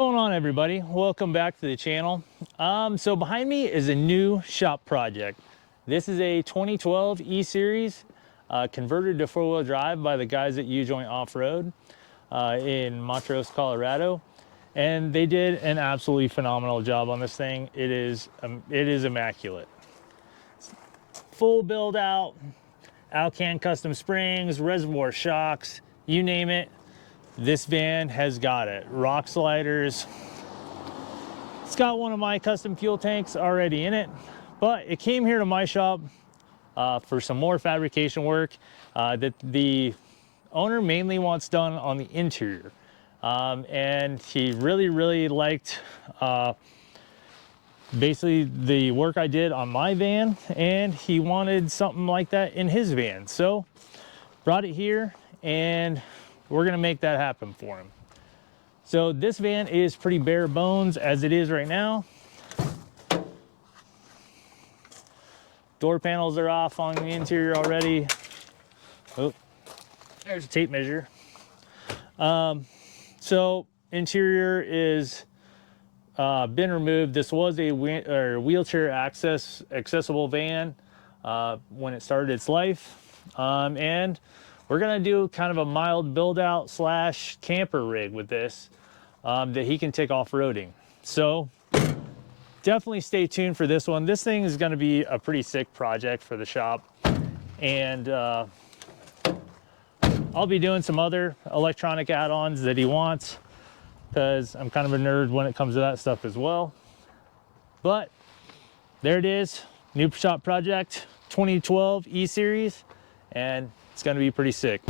What's going on, everybody? Welcome back to the channel. So behind me is a new shop project. This is a 2012 E-Series converted to four-wheel drive by the guys at U-Joint Off-Road in Montrose, Colorado. And they did an absolutely phenomenal job on this thing. It is immaculate. Full build out, Alcan custom springs, reservoir shocks, you name it. This van has got it. Rock sliders. It's got one of my custom fuel tanks already in it, but it came here to my shop for some more fabrication work that the owner mainly wants done on the interior. And he really liked basically the work I did on my van, and he wanted something like that in his van. So brought it here and we're gonna make that happen for him. So this van is pretty bare bones as it is right now. Door panels are off on the interior already. Oh, there's a tape measure. So interior is been removed. This was a wheelchair accessible van when it started its life, and we're gonna do kind of a mild build out slash camper rig with this that he can take off-roading. So definitely stay tuned for this one. This thing is gonna be a pretty sick project for the shop, and I'll be doing some other electronic add-ons that he wants, because I'm kind of a nerd when it comes to that stuff as well. But there it is, new shop project 2012 E-Series, and it's going to be pretty sick.